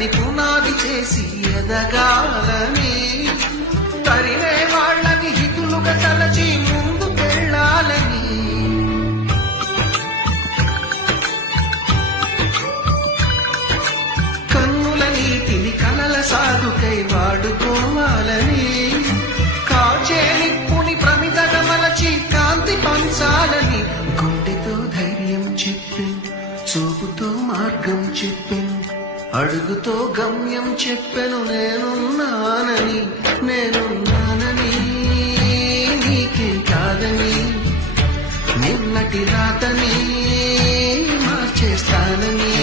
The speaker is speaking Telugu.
దాన్ని పునాది చేసి ఎదగాలని, తరిమే వాళ్ళని హితులుగా తలచి ముందుకెళ్ళాలని. కన్నుల నీటిని కలల సాగుకై వాడుకోవాలని, కాచే నిప్పుని ప్రమిదగా మలచి కాంతి పంచాలని. గుండెతో ధైర్యం చెప్పి, చూపుతో మార్గం చెప్పెను, అడుగుతో గమ్యం చెప్పెను. నేనున్నానని నీకే కాదని, నిన్నటి రాతని మార్చేస్తానని.